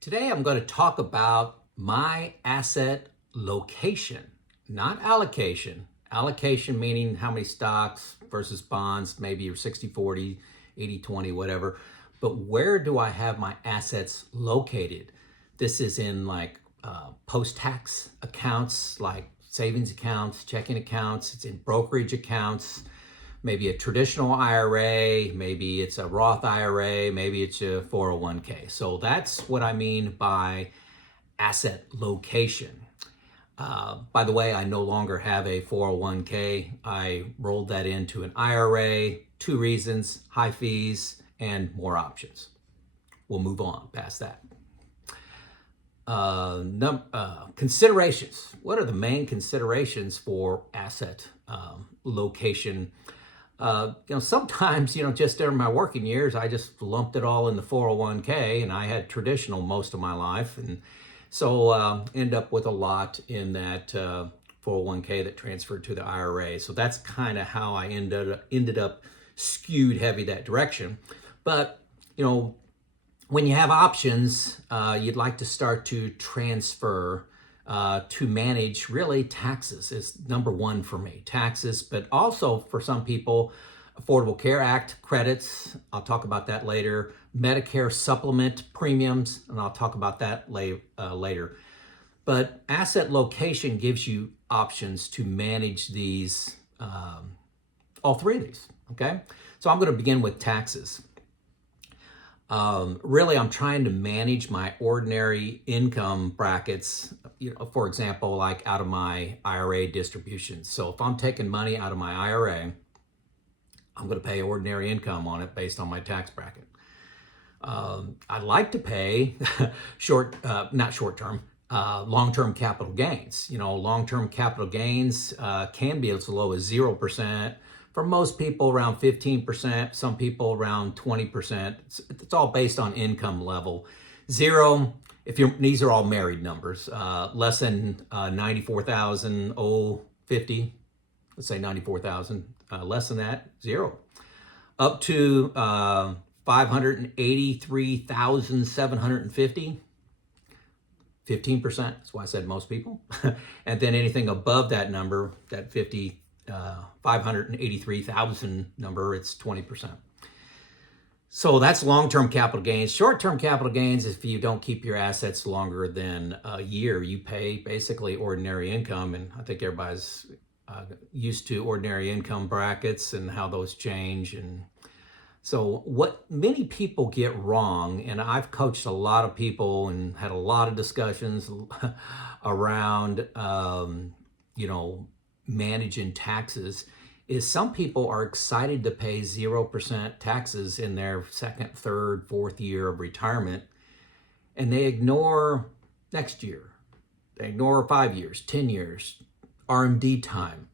Today I'm going to talk about my asset location, not allocation. Allocation meaning how many stocks versus bonds, maybe you're 60-40, 80-20, whatever. But where do I have my assets located? This is in post-tax accounts, like savings accounts, checking accounts. It's in brokerage accounts, maybe a traditional IRA, maybe it's a Roth IRA, maybe it's a 401k. So that's what I mean by asset location. By the way, I no longer have a 401k. I rolled that into an IRA. Two reasons: high fees and more options. We'll move on past that. Considerations. What are the main considerations for asset location? Sometimes, just during my working years, I just lumped it all in the 401k, and I had traditional most of my life. And so end up with a lot in that 401k that transferred to the IRA. So that's kind of how I ended up skewed heavy that direction. But, when you have options, you'd like to start to transfer to manage really taxes is number one for me. Taxes, but also for some people, Affordable Care Act credits. I'll talk about that later. Medicare supplement premiums, and I'll talk about that later. But asset location gives you options to manage these, all three of these, okay? So I'm going to begin with taxes. Really, I'm trying to manage my ordinary income brackets, for example, like out of my IRA distributions. So if I'm taking money out of my IRA, I'm going to pay ordinary income on it based on my tax bracket. I'd like to pay long-term capital gains. Long-term capital gains can be as low as 0%. For most people, around 15%, some people around 20%. It's all based on income level. Zero, these are all married numbers, less than 94,050, let's say 94,000, less than that, zero. Up to 583,750, 15%, that's why I said most people. And then anything above that number, that 583,000 number, it's 20%. So that's long-term capital gains. Short-term capital gains, if you don't keep your assets longer than a year, you pay basically ordinary income. And I think everybody's used to ordinary income brackets and how those change. And so what many people get wrong, and I've coached a lot of people and had a lot of discussions around, managing taxes, is some people are excited to pay 0% taxes in their second, third, fourth year of retirement, and they ignore next year. They ignore 5 years, 10 years, RMD time.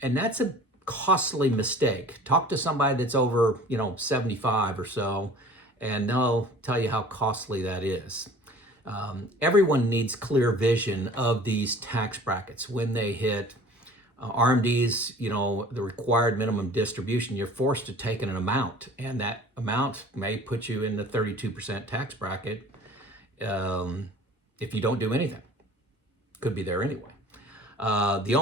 And that's a costly mistake. Talk to somebody that's over, 75 or so, and they'll tell you how costly that is. Everyone needs clear vision of these tax brackets when they hit RMDs, the required minimum distribution. You're forced to take in an amount, and that amount may put you in the 32% tax bracket if you don't do anything. Could be there anyway. The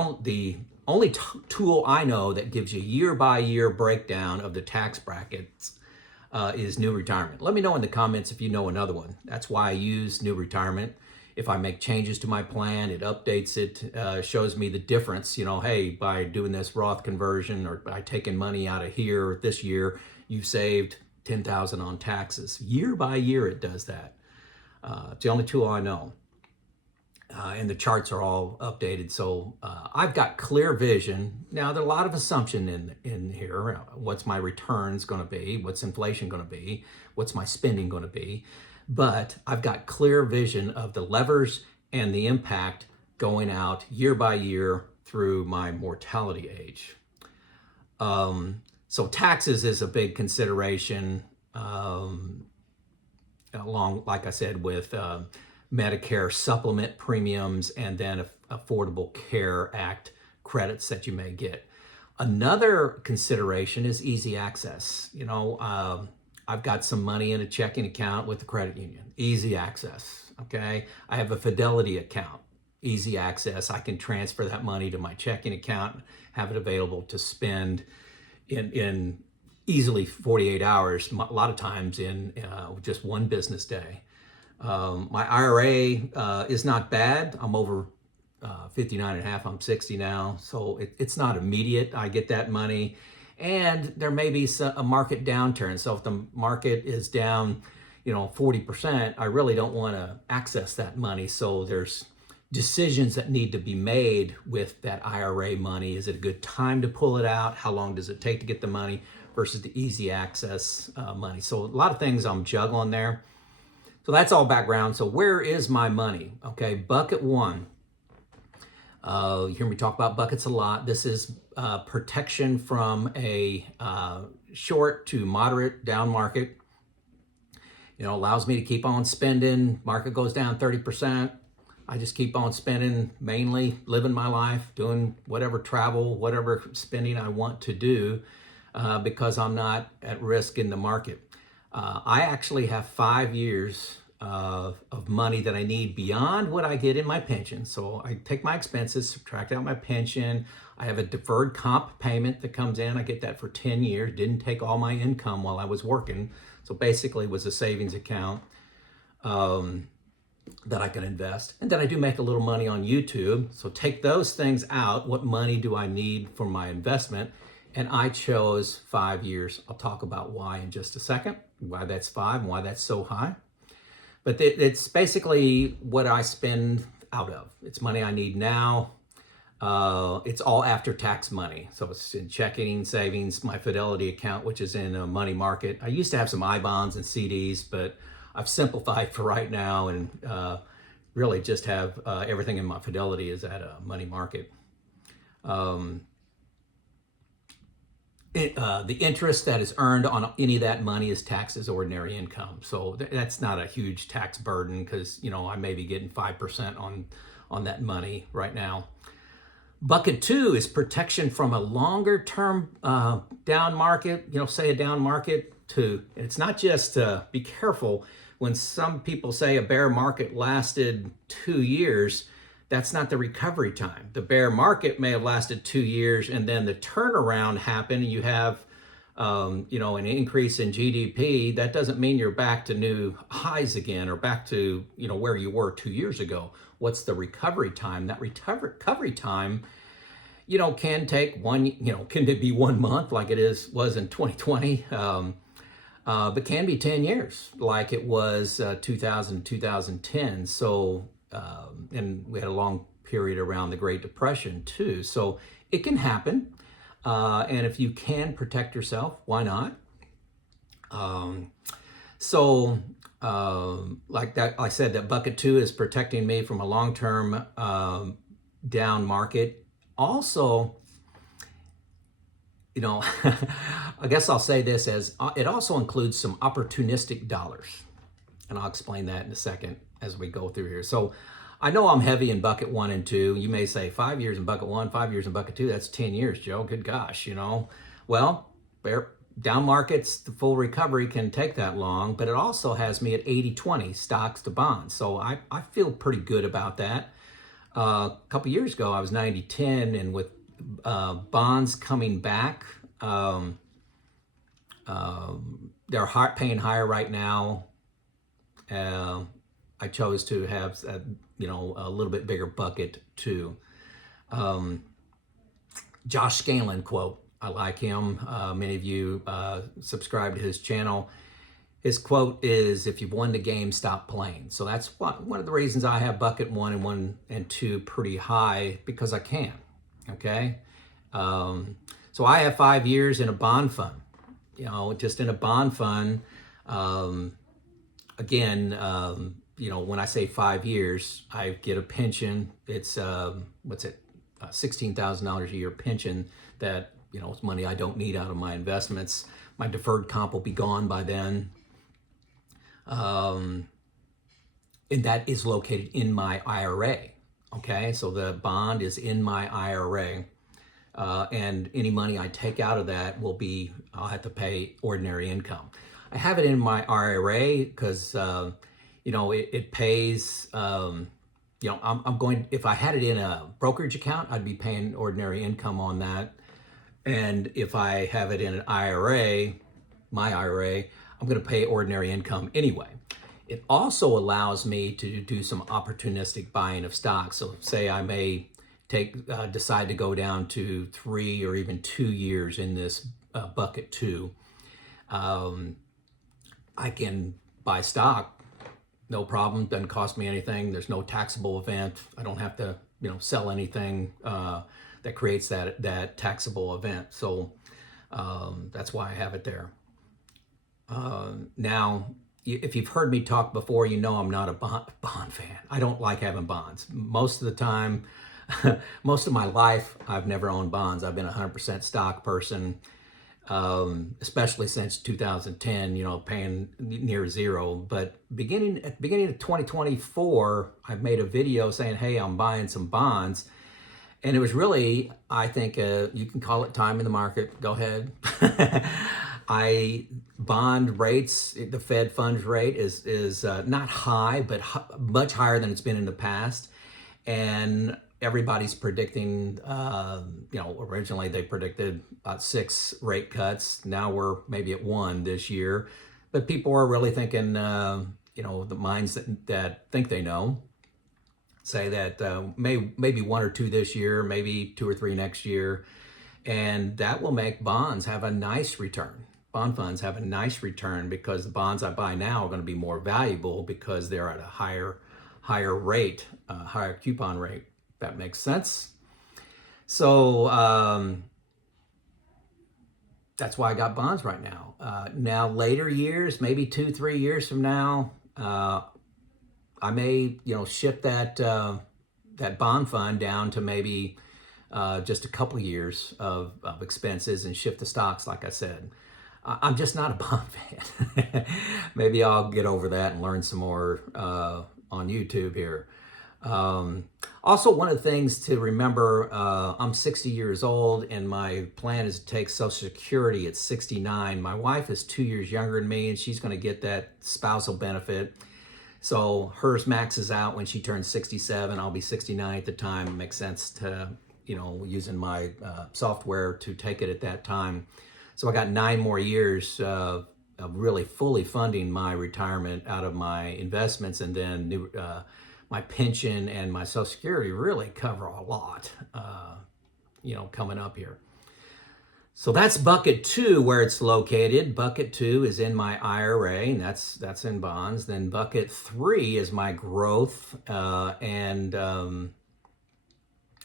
only tool I know that gives you year-by-year breakdown of the tax brackets is New Retirement. Let me know in the comments if you know another one. That's why I use New Retirement. If I make changes to my plan, it updates it, shows me the difference. Hey, by doing this Roth conversion or by taking money out of here this year, you've saved $10,000 on taxes. Year by year, it does that. It's the only tool I know. And the charts are all updated. So I've got clear vision. Now, there are a lot of assumption in here. What's my returns going to be? What's inflation going to be? What's my spending going to be? But I've got clear vision of the levers and the impact going out year by year through my mortality age. So taxes is a big consideration, along, like I said, with Medicare supplement premiums and then Affordable Care Act credits that you may get. Another consideration is easy access. I've got some money in a checking account with the credit union, easy access, okay? I have a Fidelity account, easy access. I can transfer that money to my checking account, have it available to spend in easily 48 hours, a lot of times in just one business day. My IRA is not bad. I'm over 59 and a half, I'm 60 now, so it's not immediate. I get that money, and there may be a market downturn. So if the market is down, 40%, I really don't want to access that money. So there's decisions that need to be made with that IRA money. Is it a good time to pull it out? How long does it take to get the money versus the easy access money? So a lot of things I'm juggling there. So that's all background. So where is my money? Okay, bucket one. You hear me talk about buckets a lot. This is protection from a short to moderate down market. Allows me to keep on spending. Market goes down 30%. I just keep on spending, mainly living my life, doing whatever travel, whatever spending I want to do because I'm not at risk in the market. I actually have 5 years of money that I need beyond what I get in my pension. So I take my expenses, subtract out my pension. I have a deferred comp payment that comes in. I get that for 10 years. Didn't take all my income while I was working. So basically it was a savings account that I can invest. And then I do make a little money on YouTube. So take those things out. What money do I need for my investment? And I chose 5 years. I'll talk about why in just a second, why that's 5 and why that's so high. But it's basically what I spend out of. It's money I need now. It's all after-tax money. So it's in checking, savings, my Fidelity account, which is in a money market. I used to have some I-bonds and CDs, but I've simplified for right now and really just have everything in my Fidelity is at a money market. The interest that is earned on any of that money is taxed as ordinary income. So that's not a huge tax burden because, I may be getting 5% on that money right now. Bucket 2 is protection from a longer term down market, say a down market it's not just be careful when some people say a bear market lasted 2 years. That's not the recovery time. The bear market may have lasted 2 years and then the turnaround happened and you have an increase in GDP. That doesn't mean you're back to new highs again or back to where you were 2 years ago. What's the recovery time? That recovery time can take can it be 1 month like it was in 2020, but can be 10 years like it was 2000 2010. So and we had a long period around the Great Depression too. So it can happen. And if you can protect yourself, why not? Like that, I said that bucket 2 is protecting me from a long-term down market. Also, I guess I'll say this as it also includes some opportunistic dollars. And I'll explain that in a second as we go through here. So I know I'm heavy in bucket 1 and 2. You may say 5 years in bucket 1, 5 years in bucket 2. That's 10 years, Joe. Good gosh, Well, down markets, the full recovery can take that long, but it also has me at 80-20 stocks to bonds. So I feel pretty good about that. A couple years ago, I was 90-10, and with bonds coming back, they're paying higher right now. I chose to have a little bit bigger bucket too. Josh Scanlon quote, I like him. Many of you subscribe to his channel. His quote is, if you've won the game, stop playing. So that's one of the reasons I have bucket 1 and 1 and 2 pretty high, because I can, okay? So I have 5 years in a bond fund, just in a bond fund. Again, when I say 5 years, I get a pension. It's, $16,000 a year pension that, it's money I don't need out of my investments. My deferred comp will be gone by then. And that is located in my IRA. Okay, so the bond is in my IRA. And any money I take out of that I'll have to pay ordinary income. I have it in my IRA because, it pays, I'm going, if I had it in a brokerage account, I'd be paying ordinary income on that. And if I have it in an IRA, my IRA, I'm going to pay ordinary income anyway. It also allows me to do some opportunistic buying of stocks. So say I may decide to go down to 3 or even 2 years in this bucket 2. I can buy stock, no problem, doesn't cost me anything. There's no taxable event. I don't have to, sell anything that creates that taxable event. So that's why I have it there. Now, if you've heard me talk before, I'm not a bond fan. I don't like having bonds. Most of the time, most of my life, I've never owned bonds. I've been a 100% stock person, especially since 2010, paying near zero. But at the beginning of 2024, I made a video saying, hey, I'm buying some bonds. And it was really, I think, you can call it time in the market. Go ahead. Bond rates, the Fed funds rate is not high, but much higher than it's been in the past. And everybody's predicting, originally they predicted about 6 rate cuts. Now we're maybe at 1 this year. But people are really thinking, the minds that think they know, say that maybe 1 or 2 this year, maybe 2 or 3 next year. And that will make bonds have a nice return. Bond funds have a nice return because the bonds I buy now are going to be more valuable because they're at a higher rate, higher coupon rate. That makes sense. So that's why I got bonds right now. Now later years, maybe 2-3 years from now, I may shift that bond fund down to maybe just a couple years of expenses and shift to stocks, like I said. I'm just not a bond fan. Maybe I'll get over that and learn some more on YouTube here. Also, one of the things to remember, I'm 60 years old and my plan is to take Social Security at 69. My wife is 2 years younger than me and she's going to get that spousal benefit. So hers maxes out when she turns 67. I'll be 69 at the time. It makes sense to, using my software to take it at that time. So I got 9 more years of really fully funding my retirement out of my investments, and then my pension and my Social Security really cover a lot, coming up here. So that's bucket 2 where it's located. Bucket 2 is in my IRA, and that's in bonds. Then bucket 3 is my growth,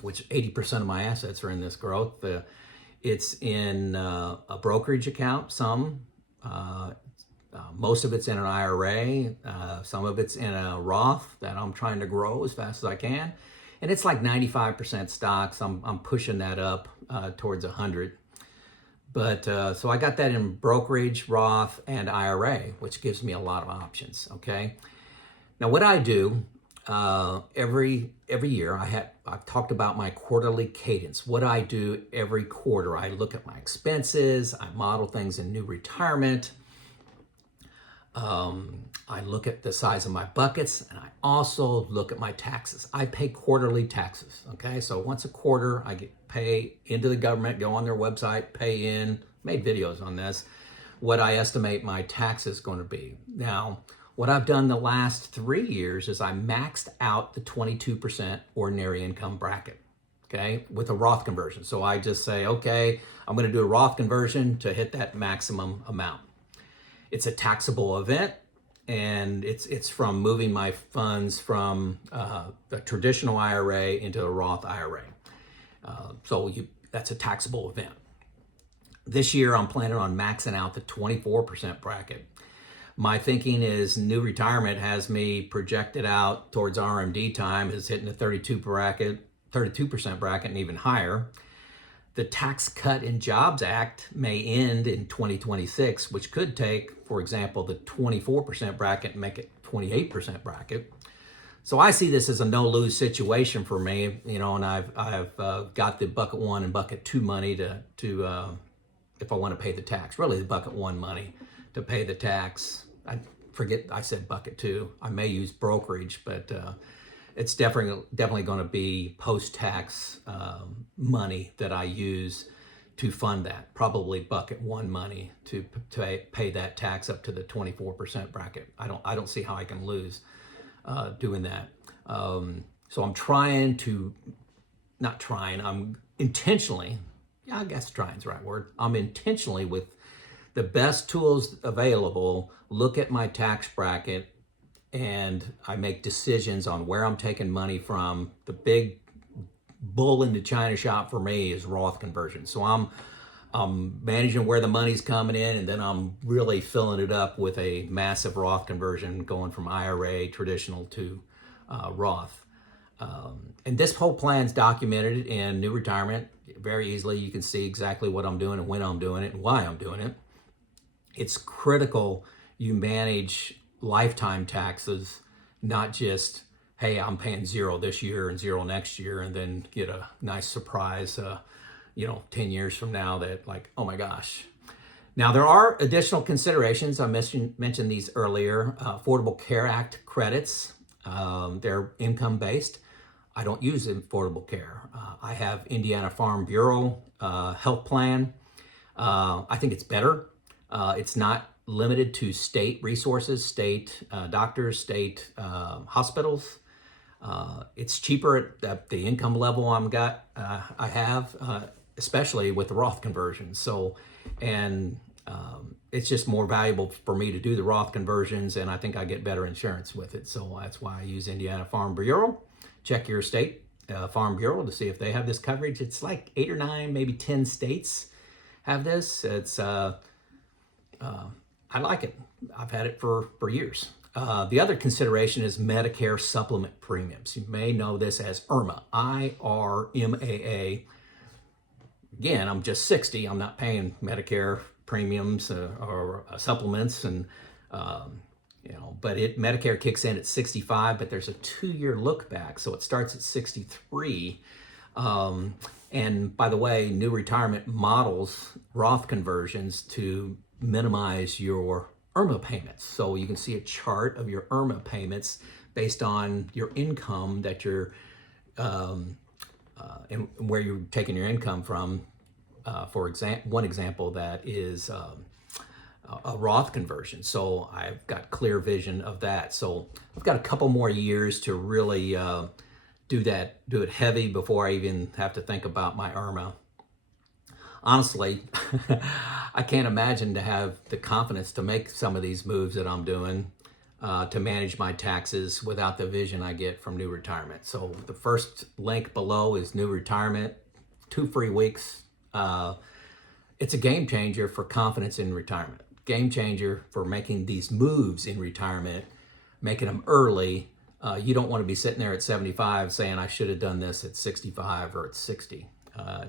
which 80% of my assets are in this growth. It's in a brokerage account, some. Most of it's in an IRA. Some of it's in a Roth that I'm trying to grow as fast as I can. And it's like 95% stocks. I'm pushing that up towards 100. But so I got that in brokerage, Roth, and IRA, which gives me a lot of options. Okay. Now, what I do every year, I've talked about my quarterly cadence. What I do every quarter, I look at my expenses. I model things in new retirement. I look at the size of my buckets, and I also look at my taxes. I pay quarterly taxes. Okay, so once a quarter, I pay into the government, go on their website, pay in. Made videos on this. What I estimate my tax is going to be. Now, what I've done the last 3 years is I maxed out the 22% ordinary income bracket, okay, with a Roth conversion. So I just say, okay, I'm going to do a Roth conversion to hit that maximum amount. It's a taxable event, and it's from moving my funds from the traditional IRA into a Roth IRA. That's a taxable event. This year, I'm planning on maxing out the 24% bracket. My thinking is new retirement has me projected out towards RMD time is hitting the 32% bracket and even higher. The Tax Cut and Jobs Act may end in 2026, which could take, for example, the 24% bracket and make it 28% bracket. So I see this as a no-lose situation for me, and I've got the bucket 1 and bucket 2 money to if I want to pay the tax, really the bucket 1 money to pay the tax. I forget, I said bucket two. I may use brokerage, but it's definitely going to be post-tax money that I use to fund that. Probably bucket one money to pay that tax up to the 24% bracket. I don't see how I can lose doing that. So I'm I'm intentionally, I guess trying is the right word. I'm intentionally, with the best tools available, look at my tax bracket, and I make decisions on where I'm taking money from. The big bull in the china shop for me is Roth conversion. So I'm managing where the money's coming in, and then I'm really filling it up with a massive Roth conversion, going from IRA traditional to Roth. And this whole plan's documented in New Retirement very easily. You can see exactly what I'm doing and when I'm doing it and why I'm doing it. It's critical you manage lifetime taxes, not just, hey, I'm paying zero this year and zero next year, and then get a nice surprise, 10 years from now that like, oh my gosh. Now, there are additional considerations. I mentioned these earlier. Affordable Care Act credits. They're income-based. I don't use Affordable Care. I have Indiana Farm Bureau health plan. I think it's better. It's not limited to state resources, state doctors, state hospitals. It's cheaper at the income level I have, especially with the Roth conversion. So, and it's just more valuable for me to do the Roth conversions, and I think I get better insurance with it. So that's why I use Indiana Farm Bureau. Check your state Farm Bureau to see if they have this coverage. It's like 8 or 9, maybe 10 states have this. It's I like it. I've had it for years. The other consideration is Medicare supplement premiums. You may know this as IRMAA, IRMAA. Again, I'm just 60. I'm not paying Medicare premiums or supplements, and but Medicare kicks in at 65, but there's a 2-year look back, so it starts at 63. And by the way, New Retirement models Roth conversions to minimize your IRMAA payments. So you can see a chart of your IRMAA payments based on your income that you're and where you're taking your income from. For example, one example that is a Roth conversion. So I've got clear vision of that. So I've got a couple more years to really do it heavy before I even have to think about my IRMAA. Honestly, I can't imagine to have the confidence to make some of these moves that I'm doing to manage my taxes without the vision I get from New Retirement. So the first link below is New Retirement, 2 free weeks. It's a game changer for confidence in retirement. Game changer for making these moves in retirement, making them early. You don't want to be sitting there at 75 saying I should have done this at 65 or at 60.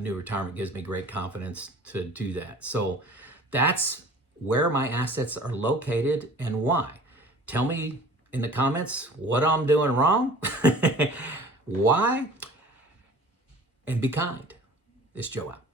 New Retirement gives me great confidence to do that. So that's where my assets are located and why. Tell me in the comments what I'm doing wrong, why, and be kind. It's Joe out.